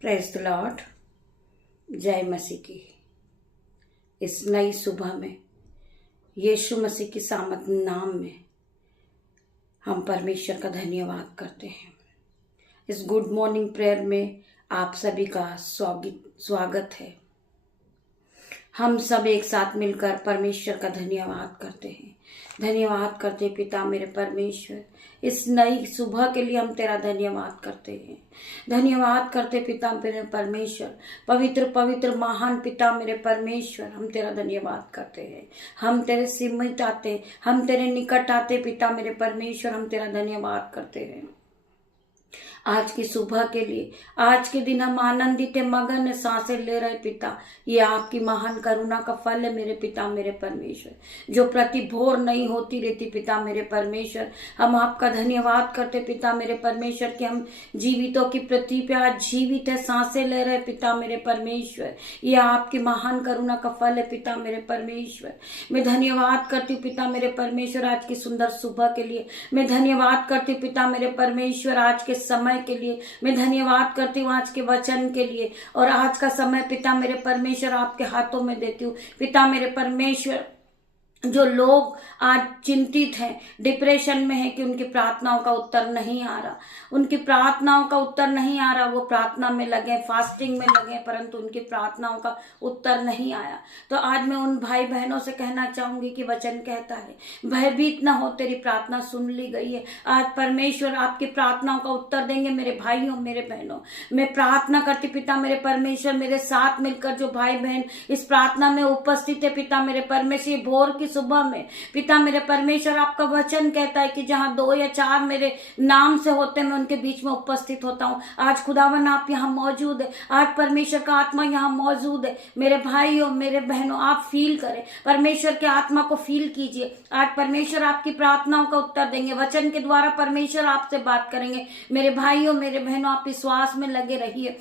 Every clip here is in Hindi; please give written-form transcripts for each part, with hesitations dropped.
Praise the Lord. जय मसीह की इस नई सुबह में यीशु मसीह की सामर्थ नाम में हम परमेश्वर का धन्यवाद करते हैं। इस गुड मॉर्निंग प्रेयर में आप सभी का स्वागत है। हम सब एक साथ मिलकर परमेश्वर का धन्यवाद करते हैं। धन्यवाद करते पिता मेरे परमेश्वर, इस नई सुबह के लिए हम तेरा धन्यवाद करते हैं। धन्यवाद करते पिता मेरे परमेश्वर, पवित्र पवित्र महान पिता मेरे परमेश्वर, हम तेरा धन्यवाद करते हैं। हम तेरे समीप आते, हम तेरे निकट आते पिता मेरे परमेश्वर, हम तेरा धन्यवाद करते हैं। आज की सुबह के लिए, आज के दिन हम आनंदित मगन सांसें ले रहे पिता, ये आपकी महान करुणा का फल है मेरे पिता मेरे परमेश्वर, जो प्रति भोर नहीं होती रहती पिता मेरे परमेश्वर। हम आपका धन्यवाद करते पिता मेरे परमेश्वर कि हम जीवितों की पृथ्वी पे आज जीवित है, सांसें ले रहे पिता मेरे परमेश्वर, ये आपकी महान करुणा का फल है पिता मेरे परमेश्वर। मैं धन्यवाद करती हूँ पिता मेरे परमेश्वर आज की सुंदर सुबह के लिए। मैं धन्यवाद करती हूँ पिता मेरे परमेश्वर आज के समय के लिए। मैं धन्यवाद करती हूँ आज के वचन के लिए, और आज का समय पिता मेरे परमेश्वर आपके हाथों में देती हूँ पिता मेरे परमेश्वर। जो लोग आज चिंतित हैं, डिप्रेशन में है कि उनकी प्रार्थनाओं का उत्तर नहीं आ रहा, उनकी प्रार्थनाओं का उत्तर नहीं आ रहा, वो प्रार्थना में लगे, फास्टिंग में लगे, परंतु उनकी प्रार्थनाओं का उत्तर नहीं आया, तो आज मैं उन भाई बहनों से कहना चाहूंगी कि वचन कहता है भयभीत न हो, तेरी प्रार्थना सुन ली गई है। आज परमेश्वर आपकी प्रार्थनाओं का उत्तर देंगे मेरे भाइयों मेरे बहनों। मैं प्रार्थना करती पिता मेरे परमेश्वर, मेरे साथ मिलकर जो भाई बहन इस प्रार्थना में उपस्थित है पिता मेरे परमेश्वर, भोर की सुबह में पिता मेरे परमेश्वर आपका वचन कहता है कि जहां 2 या 4 मेरे नाम से होते मैं उनके बीच में उपस्थित होता हूं। आज खुदावन आप यहाँ मौजूद है, आज परमेश्वर का आत्मा यहाँ मौजूद है। मेरे भाइयों मेरे बहनों, आप फील करें, परमेश्वर के आत्मा को फील कीजिए। आज परमेश्वर आपकी प्रार्थनाओं का उत्तर देंगे, वचन के द्वारा परमेश्वर आपसे बात करेंगे। मेरे भाइयों मेरे बहनों, आप विश्वास में लगे रहिए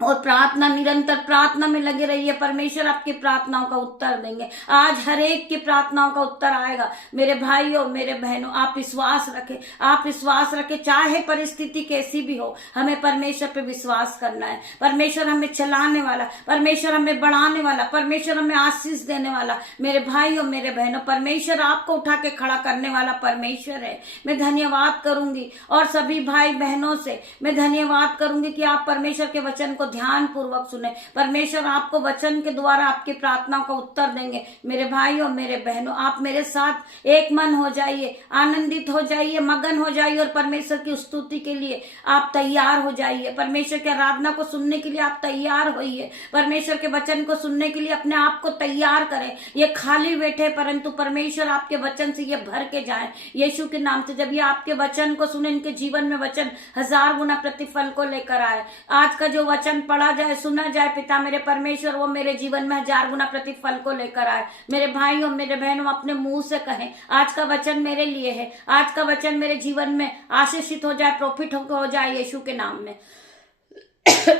और प्रार्थना, निरंतर प्रार्थना में लगे रहिए। परमेश्वर आपकी प्रार्थनाओं का उत्तर देंगे। आज हर एक की प्रार्थनाओं का उत्तर आएगा। मेरे भाइयों मेरे बहनों, आप विश्वास रखें, आप विश्वास रखें, चाहे परिस्थिति कैसी भी हो, हमें परमेश्वर पे विश्वास करना है। परमेश्वर हमें चलाने वाला, परमेश्वर हमें बढ़ाने वाला, परमेश्वर हमें आशीष देने वाला। मेरे भाइयों मेरे बहनों, परमेश्वर आपको उठा के खड़ा करने वाला परमेश्वर है। मैं धन्यवाद करूंगी और सभी भाई बहनों से मैं धन्यवाद करूंगी कि आप परमेश्वर के वचन को ध्यान पूर्वक सुने। परमेश्वर आपको वचन के द्वारा आपकी प्रार्थनाओं का उत्तर देंगे। मेरे भाइयों मेरे बहनों, आप मेरे साथ एक मन हो जाइए, आनंदित हो जाइए, मगन हो जाइए और परमेश्वर की स्तुति के लिए आप तैयार हो जाइए। परमेश्वर की आराधना को सुनने के लिए आप तैयार होइए। परमेश्वर के वचन को सुनने के लिए अपने आप को तैयार करें। ये खाली बैठे, परंतु परमेश्वर आपके वचन से ये भर के जाए यीशु के नाम से। जब ये आपके वचन को सुने, इनके जीवन में वचन 1000 गुना प्रतिफल को लेकर आए। आज का जो वचन पढ़ा जाए, सुना जाए पिता मेरे परमेश्वर, वो मेरे जीवन में 1000 गुना प्रतिफल को लेकर आए। मेरे भाइयों मेरे बहनों, अपने मुंह से कहें आज का वचन मेरे लिए है, आज का वचन मेरे जीवन में आशीषित हो जाए, प्रॉफिट हो जाए यीशु के नाम में।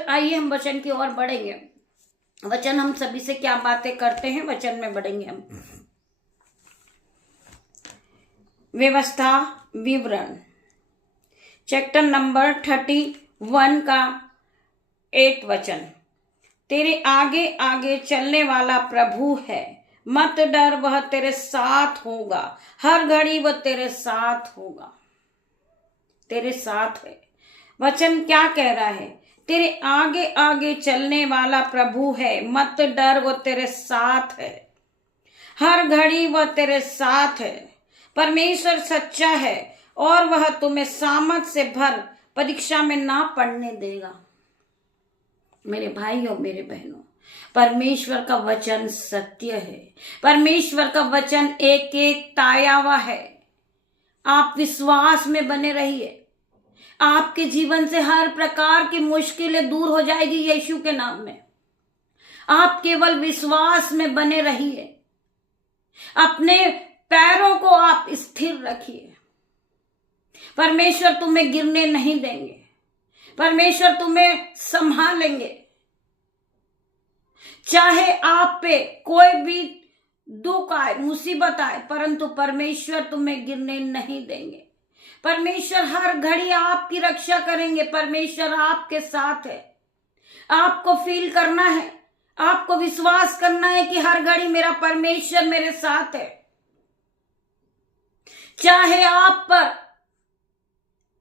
आइए हम वचन की ओर बढ़ेंगे। वचन हम सभी से क्या बातें करते हैं, वचन में बढ़ेंगे हम। व्यवस्था विवरण, चैप्टर नंबर 31 का 8 वचन। तेरे आगे आगे चलने वाला प्रभु है, मत डर, वह तेरे साथ होगा, हर घड़ी वह तेरे साथ होगा। तेरे साथ है। वचन क्या कह रहा है? तेरे आगे आगे चलने वाला प्रभु है, मत डर, वह तेरे साथ है, हर घड़ी वह तेरे साथ है। परमेश्वर सच्चा है और वह तुम्हें सामर्थ से भर परीक्षा में ना पड़ने देगा। मेरे भाइयों मेरे बहनों, परमेश्वर का वचन सत्य है। परमेश्वर का वचन एक एक ताया हुआ है। आप विश्वास में बने रहिए, आपके जीवन से हर प्रकार की मुश्किलें दूर हो जाएगी यीशु के नाम में। आप केवल विश्वास में बने रहिए, अपने पैरों को आप स्थिर रखिए। परमेश्वर तुम्हें गिरने नहीं देंगे, परमेश्वर तुम्हें संभालेंगे। चाहे आप पे कोई भी दुख आए, मुसीबत आए, परंतु परमेश्वर तुम्हें गिरने नहीं देंगे। परमेश्वर हर घड़ी आपकी रक्षा करेंगे। परमेश्वर आपके साथ है। आपको फील करना है, आपको विश्वास करना है कि हर घड़ी मेरा परमेश्वर मेरे साथ है। चाहे आप पर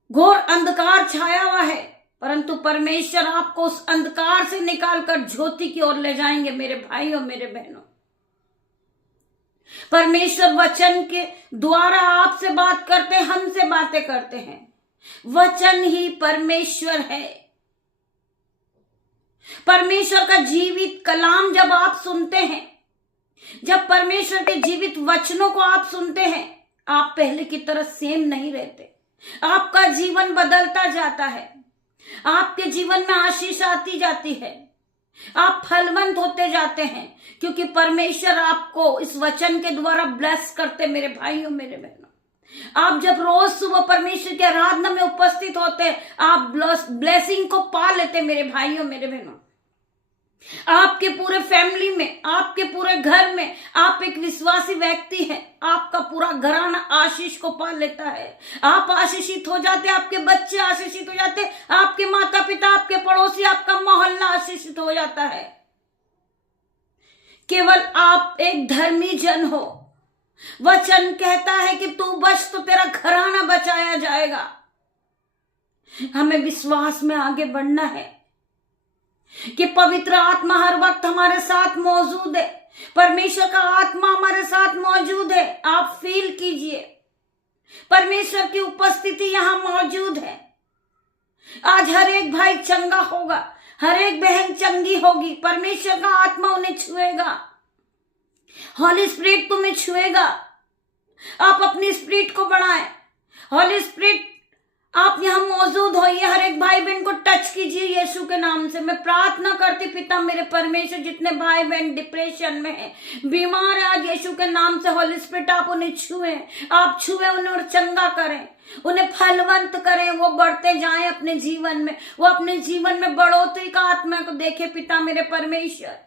घोर अंधकार छाया हुआ है, परंतु परमेश्वर आपको उस अंधकार से निकालकर ज्योति की ओर ले जाएंगे मेरे भाइयों मेरे बहनों। परमेश्वर वचन के द्वारा आपसे बात करते, हमसे बातें करते हैं। वचन ही परमेश्वर है। परमेश्वर का जीवित कलाम जब आप सुनते हैं, जब परमेश्वर के जीवित वचनों को आप सुनते हैं, आप पहले की तरह सेम नहीं रहते। आपका जीवन बदलता जाता है, आपके जीवन में आशीष आती जाती है, आप फलवंत होते जाते हैं, क्योंकि परमेश्वर आपको इस वचन के द्वारा ब्लेस करते मेरे भाइयों मेरे बहनों। आप जब रोज सुबह परमेश्वर की आराधना में उपस्थित होते, आप ब्लेसिंग को पा लेते मेरे भाइयों मेरे बहनों। आपके पूरे फैमिली में, आपके पूरे घर में आप एक विश्वासी व्यक्ति हैं, आपका पूरा घराना आशीष को पा लेता है। आप आशीषित हो जाते, आपके बच्चे आशीषित हो जाते, आपके माता पिता, आपके पड़ोसी, आपका मोहल्ला आशीषित हो जाता है। केवल आप एक धर्मी जन हो। वचन कहता है कि तू बच तो तेरा घराना बचाया जाएगा। हमें विश्वास में आगे बढ़ना है कि पवित्र आत्मा हर वक्त हमारे साथ मौजूद है। परमेश्वर का आत्मा हमारे साथ मौजूद है। आप फील कीजिए, परमेश्वर की उपस्थिति यहां मौजूद है। आज हर एक भाई चंगा होगा, हर एक बहन चंगी होगी। परमेश्वर का आत्मा उन्हें छुएगा, हॉली स्पिरिट तुम्हें छुएगा। आप अपनी स्पिरिट को बढ़ाएं। हॉली स्पिरिट आप यहां मौजूद होइए, हर एक भाई बहन को टच कीजिए यीशु के नाम से। मैं प्रार्थना करती पिता मेरे परमेश्वर, जितने भाई बहन डिप्रेशन में हैं, बीमार है, आज यीशु के नाम से हॉली स्पिरिट आप उन्हें छुएं, आप छुएं उन्हें और चंगा करें, उन्हें फलवंत करें। वो बढ़ते जाएं अपने जीवन में, वो अपने जीवन में बढ़ोतरी का आत्मा को देखे पिता मेरे परमेश्वर।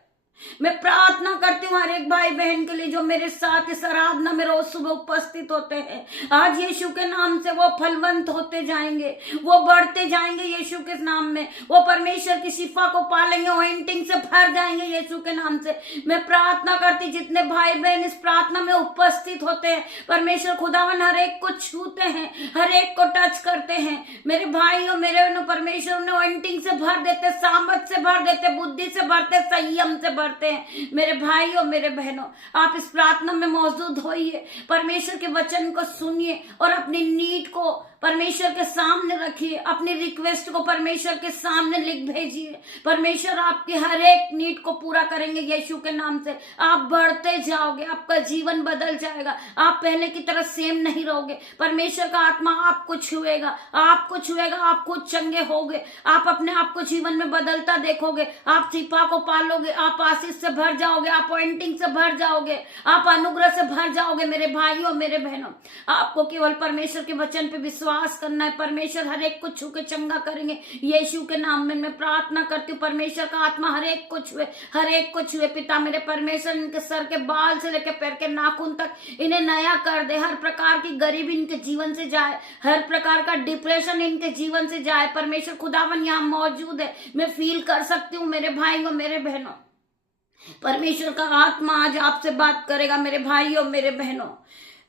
मैं प्रार्थना करती हूँ हर एक भाई बहन के लिए जो मेरे साथ इस आराधना में रोज सुबह उपस्थित होते हैं। आज यीशु के नाम से वो फलवंत होते जाएंगे, वो बढ़ते जाएंगे यीशु के नाम में। वो परमेश्वर की शिफा को पालेंगे, ऑइंटिंग से भर जाएंगे यीशु के नाम से। मैं प्रार्थना करती जितने भाई बहन इस प्रार्थना में उपस्थित होते हैं, परमेश्वर खुदावन हर एक को छूते हैं, हर एक को टच करते हैं। मेरे भाइयों मेरे बहनों, परमेश्वर उन्हें ऑइंटिंग से भर देते, सामर्थ से भर देते, बुद्धि से भरते, संयम से भरते हैं। मेरे भाइयों मेरे बहनों, आप इस प्रार्थना में मौजूद होइए, परमेश्वर के वचन को सुनिए और अपनी नीड को परमेश्वर के सामने रखिए, अपनी रिक्वेस्ट को परमेश्वर के सामने लिख भेजिए। परमेश्वर आपकी हर एक नीड को पूरा करेंगे यीशु के नाम से। आप बढ़ते जाओगे, आपका जीवन बदल जाएगा, आप पहले की तरह सेम नहीं रहोगे। परमेश्वर का आत्मा आपको छुएगा, आपको छुएगा, आप खुद चंगे होगे, आप अपने आप को जीवन में बदलता देखोगे, आप शिफा को पालोगे, आप आशीष से भर जाओगे, आप पॉइंटिंग से भर जाओगे, आप अनुग्रह से भर जाओगे। मेरे भाइयों मेरे बहनों, आपको केवल परमेश्वर के वचन पे विश्वास करना है। परमेश्वर हर एक को छू के चंगा करेंगे यीशु के नाम में। मैं प्रार्थना करती हूँ परमेश्वर का आत्मा हर एक को छुए, हर एक को छुए पिता मेरे परमेश्वर। इनके सर के बाल से लेकर पैर के नाखून तक इन्हें नया कर दे। हर प्रकार की गरीबी इनके जीवन से जाए, हर प्रकार का डिप्रेशन इनके जीवन से जाए। परमेश्वर खुदावन यहाँ मौजूद है, मैं फील कर सकती हूँ मेरे भाइयों मेरे बहनों। परमेश्वर का आत्मा आज आपसे बात करेगा मेरे भाइयों मेरे बहनों।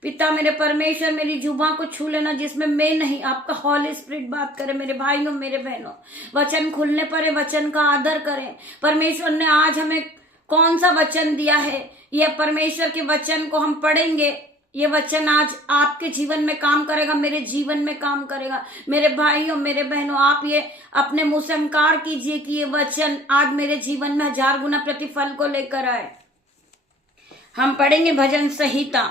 पिता मेरे परमेश्वर, मेरी जुबान को छू लेना जिसमें मैं नहीं, आपका हॉली स्पिरिट बात करे मेरे भाइयों मेरे बहनों। वचन खुलने पर वचन का आदर करें। परमेश्वर ने आज हमें कौन सा वचन दिया है, यह परमेश्वर के वचन को हम पढ़ेंगे। ये वचन आज आपके जीवन में काम करेगा, मेरे जीवन में काम करेगा। मेरे भाइयों मेरे बहनों, आप ये अपने मुंह से इंकार कीजिए कि ये वचन आज मेरे जीवन में 1000 गुना प्रतिफल को लेकर आए। हम पढ़ेंगे भजन संहिता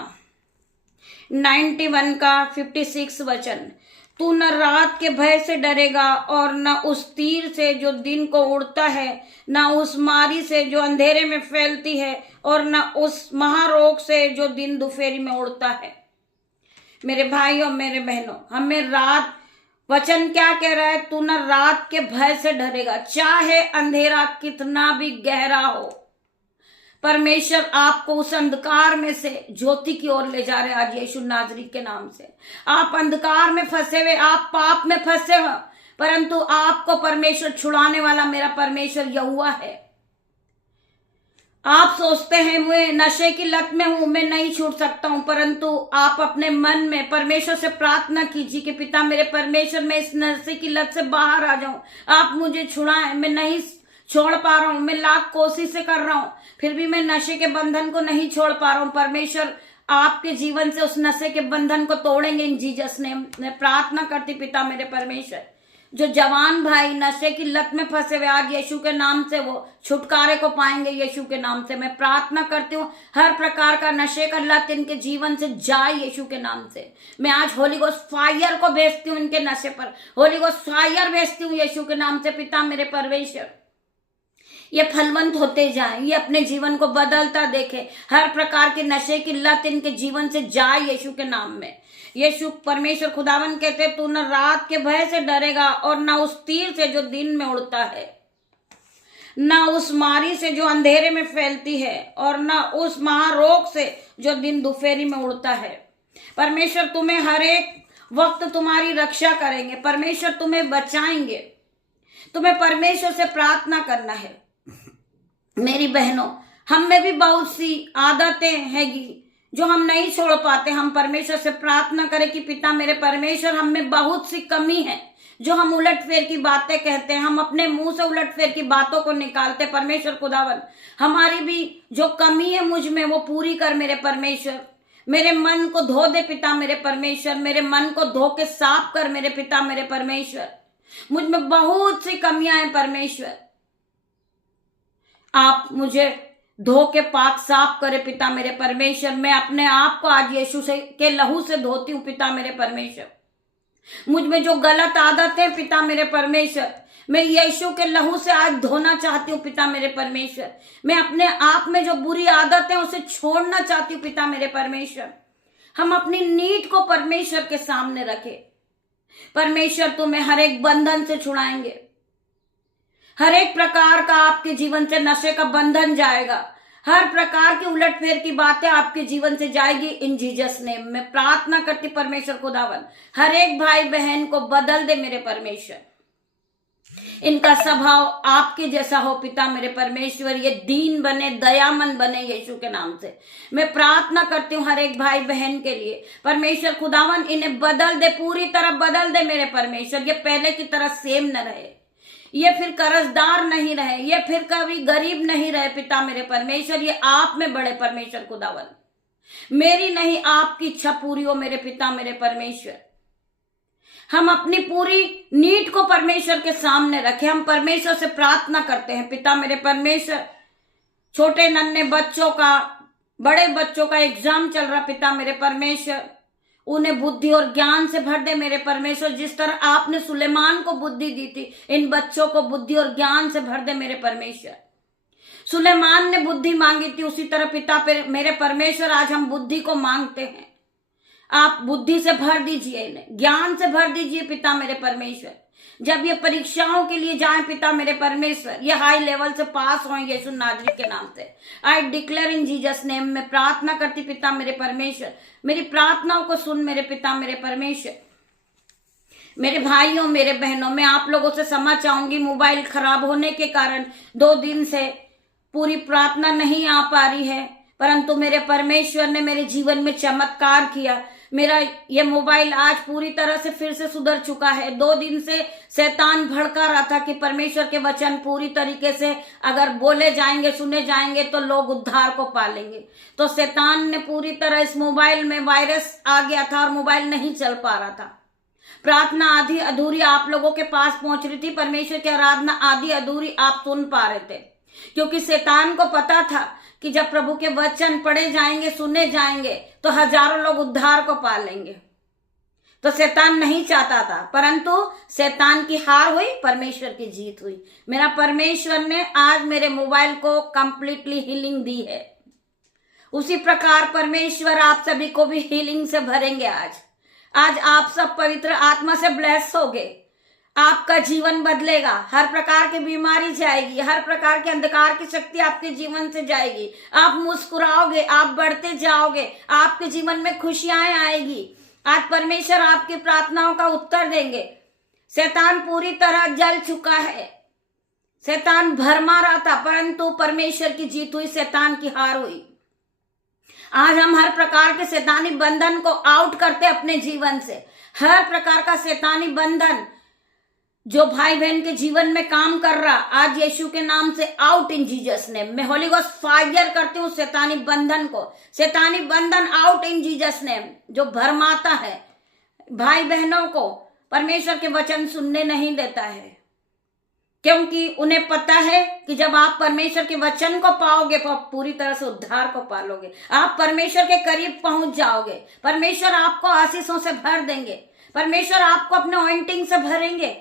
91 का 56 वचन। तू न रात के भय से डरेगा और न उस तीर से जो दिन को उड़ता है, न उस मारी से जो अंधेरे में फैलती है, और न उस महारोग से जो दिन दोपहरी में उड़ता है। मेरे भाइयों मेरे बहनों, हमें रात, वचन क्या कह रहा है? तू न रात के भय से डरेगा, चाहे अंधेरा कितना भी गहरा हो। परमेश्वर आपको उस अंधकार में से ज्योति की ओर ले जा रहे हैं आज यीशु नाजरी के नाम से। आप अंधकार में फंसे हुए, आप पाप में फंसे हो, परंतु आपको परमेश्वर छुड़ाने वाला मेरा परमेश्वर यहोवा है। आप सोचते हैं मैं नशे की लत में हूं, मैं नहीं छूट सकता हूं, परंतु आप अपने मन में परमेश्वर से प्रार्थना कीजिए कि पिता मेरे परमेश्वर, मैं इस नशे की लत से बाहर आ जाऊं, आप मुझे छुड़ाएं। मैं नहीं छोड़ पा रहा हूं, मैं लाख कोशिशें कर रहा हूं, फिर भी मैं नशे के बंधन को नहीं छोड़ पा रहा हूं। परमेश्वर आपके जीवन से उस नशे के बंधन को तोड़ेंगे इन जीसस नेम। मैं प्रार्थना करती पिता मेरे परमेश्वर, जो जवान भाई नशे की लत में फंसे हुए आज यीशु के नाम से वो छुटकारे को पाएंगे यीशु के नाम से। मैं प्रार्थना करती हूँ हर प्रकार का नशे का लत इनके जीवन से जाए यीशु के नाम से। मैं आज होली गोस्ट फायर को भेजती हूँ इनके नशे पर, होली गोस्ट फायर भेजती हूँ यीशु के नाम से। पिता मेरे परमेश्वर, ये फलवंत होते जाए, ये अपने जीवन को बदलता देखे, हर प्रकार के नशे की लत इनके जीवन से जाए यीशु के नाम में। यीशु परमेश्वर खुदावन कहते तू न रात के भय से डरेगा और न उस तीर से जो दिन में उड़ता है, न उस मारी से जो अंधेरे में फैलती है, और न उस महारोग से जो दिन दोपहरी में उड़ता है। परमेश्वर तुम्हें हर एक वक्त तुम्हारी रक्षा करेंगे, परमेश्वर तुम्हें बचाएंगे। तुम्हें परमेश्वर से प्रार्थना करना है। मेरी बहनों, हम में भी बहुत सी आदतें हैगी जो हम नहीं छोड़ पाते। हम परमेश्वर से प्रार्थना करें कि पिता मेरे परमेश्वर, हम में बहुत सी कमी है जो हम उलट फेर की बातें कहते हैं, हम अपने मुंह से उलट फेर की बातों को निकालते। परमेश्वर खुदावन, हमारी भी जो कमी है मुझ में वो पूरी कर मेरे परमेश्वर। मेरे मन को धो दे पिता मेरे परमेश्वर, मेरे मन को धो के साफ कर मेरे पिता मेरे परमेश्वर। मुझ में बहुत सी कमियां हैं परमेश्वर, आप मुझे धो के पाक साफ करे पिता मेरे परमेश्वर। मैं अपने आप को आज यीशु से के लहू से धोती हूँ पिता मेरे परमेश्वर। मुझ में जो गलत आदत है पिता मेरे परमेश्वर, मैं यीशु के लहू से आज धोना चाहती हूँ पिता मेरे परमेश्वर। मैं अपने आप में जो बुरी आदत है उसे छोड़ना चाहती हूँ पिता मेरे परमेश्वर। हम अपनी नीड को परमेश्वर के सामने रखें। परमेश्वर तुम्हें हर एक बंधन से छुड़ाएंगे, हर एक प्रकार का आपके जीवन से नशे का बंधन जाएगा, हर प्रकार की उलटफेर की बातें आपके जीवन से जाएगी इन जीसस नेम। मैं प्रार्थना करती परमेश्वर खुदावन, हर एक भाई बहन को बदल दे मेरे परमेश्वर, इनका स्वभाव आपके जैसा हो पिता मेरे परमेश्वर। ये दीन बने, दयामंद बने यीशु के नाम से। मैं प्रार्थना करती हूँ हर एक भाई बहन के लिए परमेश्वर खुदावन, इन्हें बदल दे, पूरी तरह बदल दे मेरे परमेश्वर। ये पहले की तरह सेम न रहे, ये फिर कर्जदार नहीं रहे, ये फिर कभी गरीब नहीं रहे पिता मेरे परमेश्वर। ये आप में बड़े परमेश्वर खुदावन, मेरी नहीं आपकी इच्छा पूरी हो मेरे पिता मेरे परमेश्वर। हम अपनी पूरी नीड को परमेश्वर के सामने रखें। हम परमेश्वर से प्रार्थना करते हैं पिता मेरे परमेश्वर। छोटे नन्हे बच्चों का, बड़े बच्चों का एग्जाम चल रहा पिता मेरे परमेश्वर, उन्हें बुद्धि और ज्ञान से भर दे मेरे परमेश्वर। जिस तरह आपने सुलेमान को बुद्धि दी थी, इन बच्चों को बुद्धि और ज्ञान से भर दे मेरे परमेश्वर। सुलेमान ने बुद्धि मांगी थी, उसी तरह पिता मेरे परमेश्वर आज हम बुद्धि को मांगते हैं। आप बुद्धि से भर दीजिए, इन्हें ज्ञान से भर दीजिए पिता मेरे परमेश्वर। जब ये परीक्षाओं के लिए जाएं पिता मेरे परमेश्वर, ये हाई लेवल से पास हों यीशु नाजरी के नाम से। आई डिक्लेयर इन जीसस नेम। में प्रार्थना करती पिता मेरे परमेश्वर, मेरी प्रार्थनाओं को सुन मेरे पिता मेरे परमेश्वर। मेरे भाइयों मेरे बहनों, मैं आप लोगों से क्षमा चाहूंगी, मोबाइल खराब होने के कारण 2 दिन से पूरी प्रार्थना नहीं आ पा रही है, परंतु मेरे परमेश्वर ने मेरे जीवन में चमत्कार किया। मेरा ये मोबाइल आज पूरी तरह से फिर से सुधर चुका है। 2 दिन से शैतान भड़का रहा था कि परमेश्वर के वचन पूरी तरीके से अगर बोले जाएंगे, सुने जाएंगे तो लोग उद्धार को पालेंगे। तो शैतान ने पूरी तरह, इस मोबाइल में वायरस आ गया था और मोबाइल नहीं चल पा रहा था। प्रार्थना आधी अधूरी आप लोगों के पास पहुंच रही थी, परमेश्वर की आराधना आधी अधूरी आप सुन पा रहे थे, क्योंकि शैतान को पता था कि जब प्रभु के वचन पढ़े जाएंगे, सुने जाएंगे तो हजारों लोग उद्धार को पा लेंगे। तो शैतान नहीं चाहता था, परंतु शैतान की हार हुई, परमेश्वर की जीत हुई। मेरा परमेश्वर ने आज मेरे मोबाइल को कंप्लीटली हीलिंग दी है। उसी प्रकार परमेश्वर आप सभी को भी हीलिंग से भरेंगे। आज आप सब पवित्र आत्मा से ब्लेस होगे, आपका जीवन बदलेगा, हर प्रकार की बीमारी जाएगी, हर प्रकार के अंधकार की शक्ति आपके जीवन से जाएगी। आप मुस्कुराओगे, आप बढ़ते जाओगे, आपके जीवन में खुशियां आएगी। आज परमेश्वर आपकी प्रार्थनाओं का उत्तर देंगे। शैतान पूरी तरह जल चुका है। शैतान भरमा रहा था, परंतु परमेश्वर की जीत हुई, शैतान की हार हुई। आज हम हर प्रकार के शैतानी बंधन को आउट करते अपने जीवन से। हर प्रकार का शैतानी बंधन जो भाई बहन के जीवन में काम कर रहा, आज यीशु के नाम से आउट इन जीसस नेम। मैं होली गोस्ट फायर करती हूँ शैतानी बंधन को। शैतानी बंधन आउट इन जीसस नेम, जो भरमाता है भाई बहनों को, परमेश्वर के वचन सुनने नहीं देता है, क्योंकि उन्हें पता है कि जब आप परमेश्वर के वचन को पाओगे तो आप पूरी तरह से उद्धार को पालोगे। आप परमेश्वर के करीब पहुंच जाओगे। परमेश्वर आपको आशीषों से भर देंगे। परमेश्वर आपको अपने ऑइंटिंग से भरेंगे,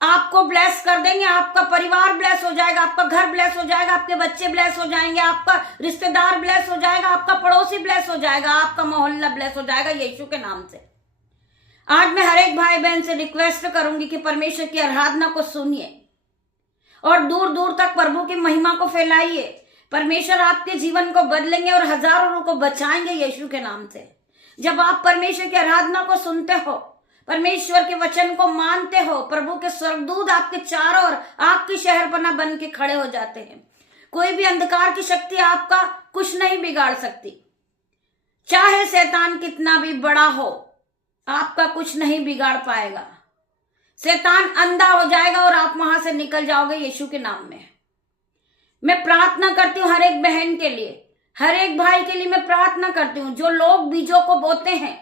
आपको ब्लेस कर देंगे। आपका परिवार ब्लेस हो जाएगा, आपका घर ब्लेस हो जाएगा, आपके बच्चे ब्लेस हो जाएंगे, आपका रिश्तेदार ब्लेस हो जाएगा, आपका पड़ोसी ब्लेस हो जाएगा, आपका मोहल्ला ब्लेस हो जाएगा यीशु के नाम से। आज मैं हर एक भाई बहन से रिक्वेस्ट करूंगी कि परमेश्वर की आराधना को सुनिए और दूर दूर तक प्रभु की महिमा को फैलाइए। परमेश्वर आपके जीवन को बदलेंगे और हजारों को बचाएंगे यीशु के नाम से। जब आप परमेश्वर की आराधना को सुनते हो, परमेश्वर के वचन को मानते हो, प्रभु के स्वर्गदूत आपके चारों ओर आग की शहरपना बन के खड़े हो जाते हैं। कोई भी अंधकार की शक्ति आपका कुछ नहीं बिगाड़ सकती। चाहे शैतान कितना भी बड़ा हो, आपका कुछ नहीं बिगाड़ पाएगा। शैतान अंधा हो जाएगा और आप वहां से निकल जाओगे यीशु के नाम में। मैं प्रार्थना करती हूँ हर एक बहन के लिए, हर एक भाई के लिए मैं प्रार्थना करती हूँ। जो लोग बीजों को बोते हैं,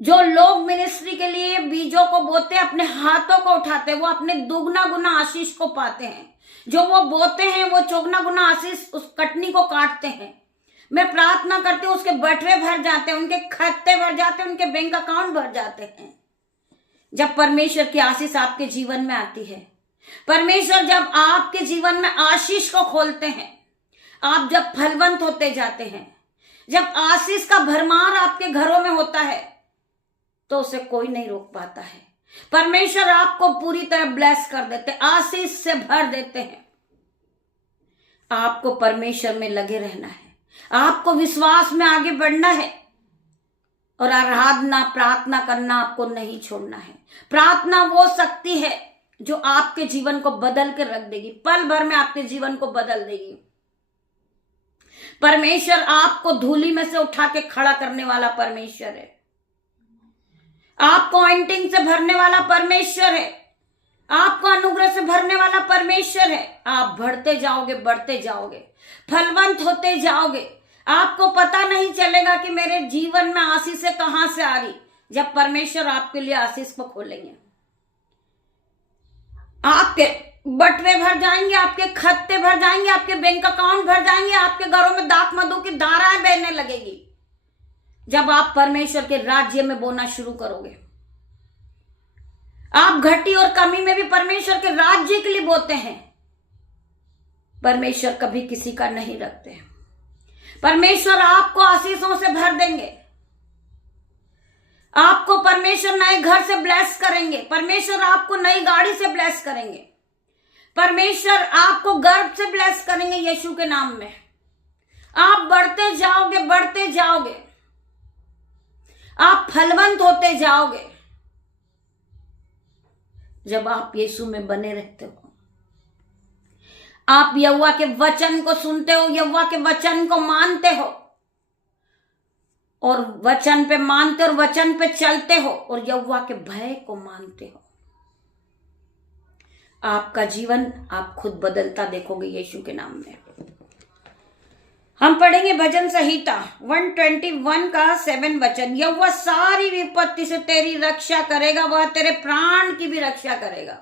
जो लोग मिनिस्ट्री के लिए बीजों को बोते हैं, अपने हाथों को उठाते हैं, वो अपने दुगना गुना आशीष को पाते हैं। जो वो बोते हैं वो चौगना गुना आशीष उस कटनी को काटते हैं। मैं प्रार्थना करती हूँ, उसके बटवे भर जाते हैं, उनके खाते भर जाते हैं, उनके बैंक अकाउंट भर जाते हैं। जब परमेश्वर की आशीष आपके जीवन में आती है, परमेश्वर जब आपके जीवन में आशीष को खोलते हैं, आप जब फलवंत होते जाते हैं, जब आशीष का भरमार आपके घरों में होता है, तो उसे कोई नहीं रोक पाता है। परमेश्वर आपको पूरी तरह ब्लेस कर देते, आशीष से भर देते हैं। आपको परमेश्वर में लगे रहना है, आपको विश्वास में आगे बढ़ना है और आराधना प्रार्थना करना आपको नहीं छोड़ना है। प्रार्थना वो शक्ति है जो आपके जीवन को बदल के रख देगी, पल भर में आपके जीवन को बदल देगी। परमेश्वर आपको धूली में से उठा के खड़ा करने वाला परमेश्वर है। आपको ऑइंटिंग से भरने वाला परमेश्वर है। आपको अनुग्रह से भरने वाला परमेश्वर है। आप बढ़ते जाओगे, बढ़ते जाओगे, फलवंत होते जाओगे। आपको पता नहीं चलेगा कि मेरे जीवन में आशीष कहां से आ रही, जब परमेश्वर आपके लिए आशीष को खोलेंगे। आपके बटवे भर जाएंगे, आपके खत्ते भर जाएंगे, आपके बैंक अकाउंट भर जाएंगे, आपके घरों में दाख मधु की धाराएं बहने लगेगी जब आप परमेश्वर के राज्य में बोना शुरू करोगे। आप घटी और कमी में भी परमेश्वर के राज्य के लिए बोते हैं। परमेश्वर कभी किसी का नहीं रखते। परमेश्वर आपको आशीषों से भर देंगे। आपको परमेश्वर नए घर से ब्लेस करेंगे। परमेश्वर आपको नई गाड़ी से ब्लेस करेंगे। परमेश्वर आपको गर्भ से ब्लेस करेंगे यीशु के नाम में। आप बढ़ते जाओगे, बढ़ते जाओगे, आप फलवंत होते जाओगे जब आप यीशु में बने रहते हो। आप यहोवा के वचन को सुनते हो, यहोवा के वचन को मानते हो और वचन पे मानते और वचन पे चलते हो और यहोवा के भय को मानते हो। आपका जीवन आप खुद बदलता देखोगे यीशु के नाम में। हम पढ़ेंगे भजन संहिता 121 का 7 वचन। यहोवा सारी विपत्ति से तेरी रक्षा करेगा, वह तेरे प्राण की भी रक्षा करेगा।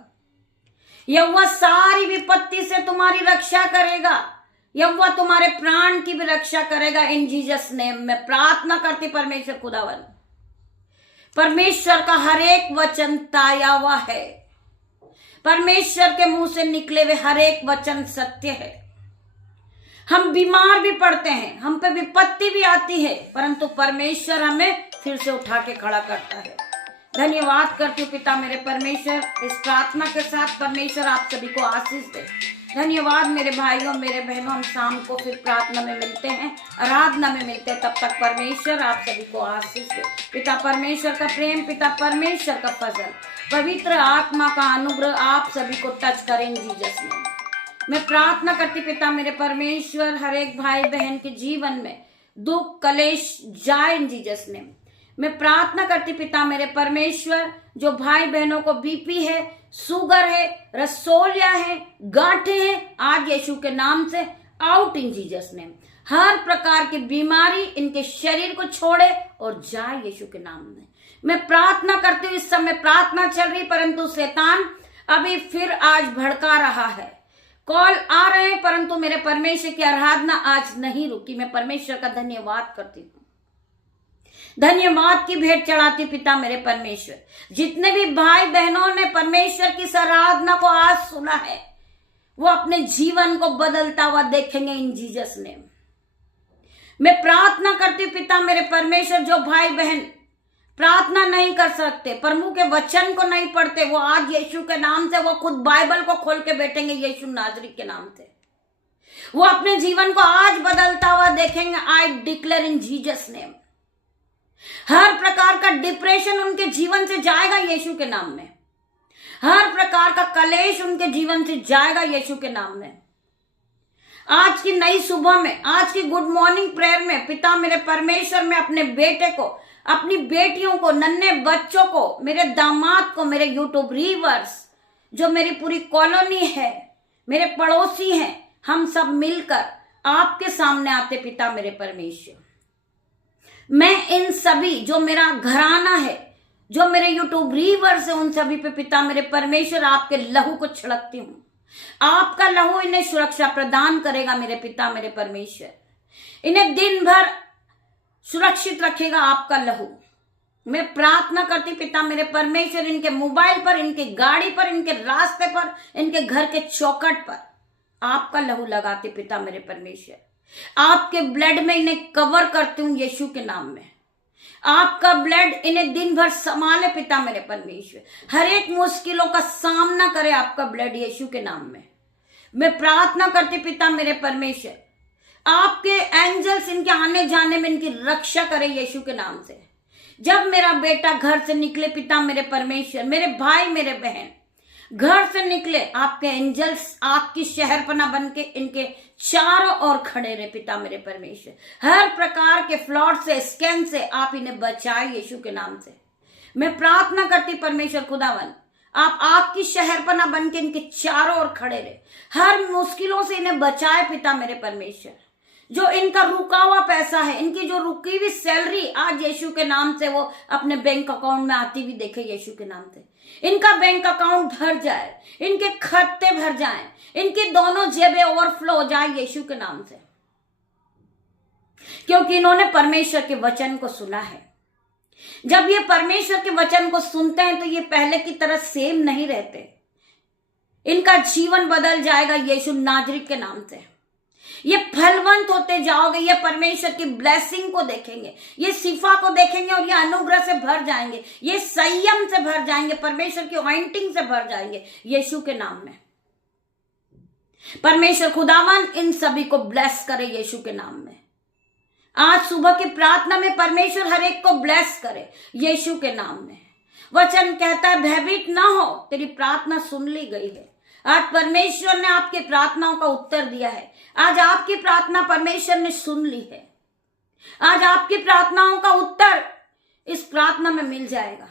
यहोवा सारी विपत्ति से तुम्हारी रक्षा करेगा, यहोवा तुम्हारे प्राण की भी रक्षा करेगा। इन जीसस नेम में प्रार्थना करती परमेश्वर खुदावन। परमेश्वर का हर एक वचन ताया हुआ है। परमेश्वर के मुंह से निकले हुए हर एक वचन सत्य है। हम बीमार भी पड़ते हैं, हम पे विपत्ति भी आती है, परंतु परमेश्वर हमें फिर से उठा के खड़ा करता है। धन्यवाद करती हूँ पिता मेरे परमेश्वर, इस प्रार्थना के साथ परमेश्वर आप सभी को आशीष दे। धन्यवाद मेरे भाइयों मेरे बहनों, हम शाम को फिर प्रार्थना में मिलते हैं, आराधना में मिलते हैं। तब तक परमेश्वर आप सभी को आशीष दे। पिता परमेश्वर का प्रेम, पिता परमेश्वर का फजल, पवित्र आत्मा का अनुग्रह आप सभी को टच करें जीसस नेम। मैं प्रार्थना करती पिता मेरे परमेश्वर, हर एक भाई बहन के जीवन में दुख कलेश जाए जीसस नेम। मैं प्रार्थना करती पिता मेरे परमेश्वर, जो भाई बहनों को बीपी है, शुगर है, रसोलिया है, गांठें हैं, आज यीशु के नाम से आउट इन जीसस नेम। हर प्रकार की बीमारी इनके शरीर को छोड़े और जाए यीशु के नाम में। मैं प्रार्थना करती हूँ, इस समय प्रार्थना चल रही परंतु शैतान अभी फिर आज भड़का रहा है। कॉल आ रहे हैं परंतु मेरे परमेश्वर की आराधना आज नहीं रुकी। मैं परमेश्वर का धन्यवाद करती हूँ, धन्यवाद की भेंट चढ़ाती पिता मेरे परमेश्वर। जितने भी भाई बहनों ने परमेश्वर की आराधना को आज सुना है, वो अपने जीवन को बदलता हुआ देखेंगे इन जीसस नेम। मैं प्रार्थना करती हूँ पिता मेरे परमेश्वर, जो भाई बहन प्रार्थना नहीं कर सकते, प्रभु के वचन को नहीं पढ़ते, वो आज यीशु के नाम से वो खुद बाइबल को खोल के बैठेंगे यीशु नाजरी के नाम से। वो अपने जीवन को आज बदलता हुआ देखेंगे। I declare in Jesus name. हर प्रकार का डिप्रेशन उनके जीवन से जाएगा यीशु के नाम में। हर प्रकार का कलेश उनके जीवन से जाएगा यीशु के नाम में। आज की नई सुबह में, आज की गुड मॉर्निंग प्रेयर में पिता मेरे परमेश्वर, मैं अपने बेटे को, अपनी बेटियों को, नन्हे बच्चों को, मेरे दामाद को, मेरे यूट्यूब व्यूअर्स, जो मेरी पूरी कॉलोनी है, मेरे पड़ोसी हैं, हम सब मिलकर आपके सामने आते पिता मेरे परमेश्वर। मैं इन सभी जो मेरा घराना है, जो मेरे यूट्यूब व्यूअर्स है, उन सभी पे पिता मेरे परमेश्वर आपके लहू को छिड़कती हूँ। आपका लहू इन्हें सुरक्षा प्रदान करेगा मेरे पिता मेरे परमेश्वर। इन्हें दिन भर सुरक्षित रखेगा आपका लहू। मैं प्रार्थना करती पिता मेरे परमेश्वर, इनके मोबाइल पर, इनके गाड़ी पर, इनके रास्ते पर, इनके घर के चौखट पर आपका लहू लगाते पिता मेरे परमेश्वर। आपके ब्लड में इन्हें कवर करती हूं यीशु के नाम में। आपका ब्लड इन्हें दिन भर संभाले पिता मेरे परमेश्वर। हर एक मुश्किलों का सामना करे आपका ब्लड यीशु के नाम में। मैं प्रार्थना करती पिता मेरे परमेश्वर, आपके एंजल्स इनके आने जाने में इनकी रक्षा करे यीशु के नाम से। जब मेरा बेटा घर से निकले पिता मेरे परमेश्वर, मेरे भाई मेरे बहन घर से निकले, आपके एंजल्स आग की शहरपना बन के इनके चारों ओर खड़े रहे पिता मेरे परमेश्वर। हर प्रकार के फ्लॉड से, स्कैम से आप इन्हें बचाए यीशु के नाम से। मैं प्रार्थना करती परमेश्वर खुदावन, आप आग की शहरपना बन के इनके चारों ओर खड़े रहे, हर मुश्किलों से इन्हें बचाए पिता मेरे परमेश्वर। जो इनका रुका हुआ पैसा है, इनकी जो रुकी हुई सैलरी, आज यीशु के नाम से वो अपने बैंक अकाउंट में आती हुई देखे यीशु के नाम से। इनका बैंक अकाउंट भर जाए, इनके खाते भर जाएं, इनकी दोनों जेबें ओवरफ्लो हो जाए यीशु के नाम से, क्योंकि इन्होंने परमेश्वर के वचन को सुना है। जब ये परमेश्वर के वचन को सुनते हैं तो ये पहले की तरह सेम नहीं रहते। इनका जीवन बदल जाएगा यीशु नाजरी के नाम से। ये फलवंत होते जाओगे, ये परमेश्वर की ब्लेसिंग को देखेंगे, ये शिफा को देखेंगे और ये अनुग्रह से भर जाएंगे, ये संयम से भर जाएंगे, परमेश्वर की अनॉइंटिंग से भर जाएंगे यीशु के नाम में। परमेश्वर खुदावन इन सभी को ब्लेस करे यीशु के नाम में। आज सुबह की प्रार्थना में परमेश्वर हर एक को ब्लेस करे यीशु के नाम में। वचन कहता है, भयभीत ना हो, तेरी प्रार्थना सुन ली गई है। आज परमेश्वर ने आपकी प्रार्थनाओं का उत्तर दिया है। आज आपकी प्रार्थना परमेश्वर ने सुन ली है। आज आपकी प्रार्थनाओं का उत्तर इस प्रार्थना में मिल जाएगा।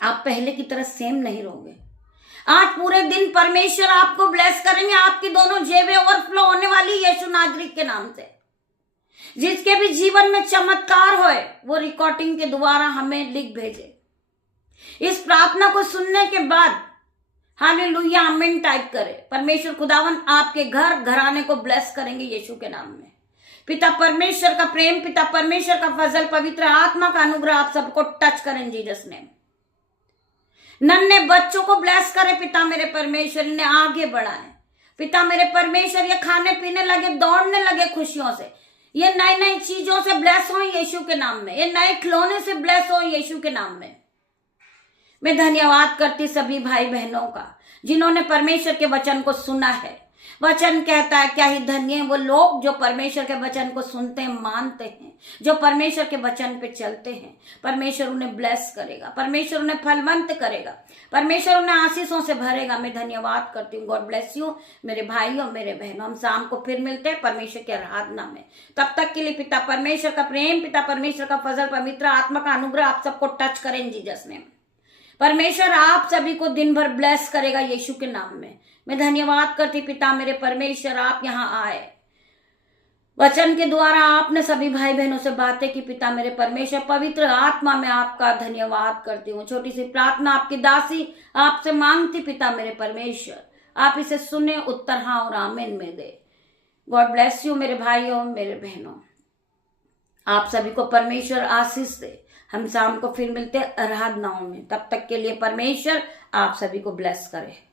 आप पहले की तरह सेम नहीं रहोगे। आज पूरे दिन परमेश्वर आपको ब्लेस करेंगे। आपकी दोनों जेबें ओवरफ्लो होने वाली यीशु नाजरी के नाम से। जिसके भी जीवन में चमत्कार होए वो रिकॉर्डिंग के द्वारा हमें लिख भेजे। इस प्रार्थना को सुनने के बाद हालेलुया आमीन टाइप करे। परमेश्वर खुदावन आपके घर घराने को ब्लेस करेंगे यीशु के नाम में। पिता परमेश्वर का प्रेम, पिता परमेश्वर का फजल, पवित्र आत्मा का अनुग्रह आप सबको टच करें जीसस नेम। नन्हे बच्चों को ब्लेस करे पिता मेरे परमेश्वर, इन्हें आगे बढ़ाए पिता मेरे परमेश्वर। ये खाने पीने लगे, दौड़ने लगे खुशियों से, ये नई नई चीजों से ब्लेस हो यीशु के नाम में, ये नए खिलौने से ब्लेस हो यीशु के नाम में। मैं धन्यवाद करती सभी भाई बहनों का जिन्होंने परमेश्वर के वचन को सुना है। वचन कहता है क्या ही धन्य है वो लोग जो परमेश्वर के वचन को सुनते हैं, मानते हैं, जो परमेश्वर के वचन पे चलते हैं। परमेश्वर उन्हें ब्लेस करेगा, परमेश्वर उन्हें फलवंत करेगा, परमेश्वर उन्हें आशीषों से भरेगा। मैं धन्यवाद करती हूँ। गॉड ब्लेस यू मेरे भाइयों, मेरे बहनों। हम शाम को फिर मिलते हैं परमेश्वर की आराधना में। तब तक के लिए पिता परमेश्वर का प्रेम, पिता परमेश्वर का फजल, पवित्र आत्मा का अनुग्रह आप सबको टच करें जीसस नेम। परमेश्वर आप सभी को दिन भर ब्लेस करेगा यीशु के नाम में। मैं धन्यवाद करती पिता मेरे परमेश्वर, आप यहाँ आए, वचन के द्वारा आपने सभी भाई बहनों से बातें की। पिता मेरे परमेश्वर, पवित्र आत्मा में आपका धन्यवाद करती हूँ। छोटी सी प्रार्थना आपकी दासी आपसे मांगती पिता मेरे परमेश्वर, आप इसे सुने, उत्तर हाँ और आमीन में दे। गॉड ब्लेस यू मेरे भाइयों, मेरे बहनों। आप सभी को परमेश्वर आशीष दे। हम शाम को फिर मिलते आराधनाओं में। तब तक के लिए परमेश्वर आप सभी को ब्लेस करे।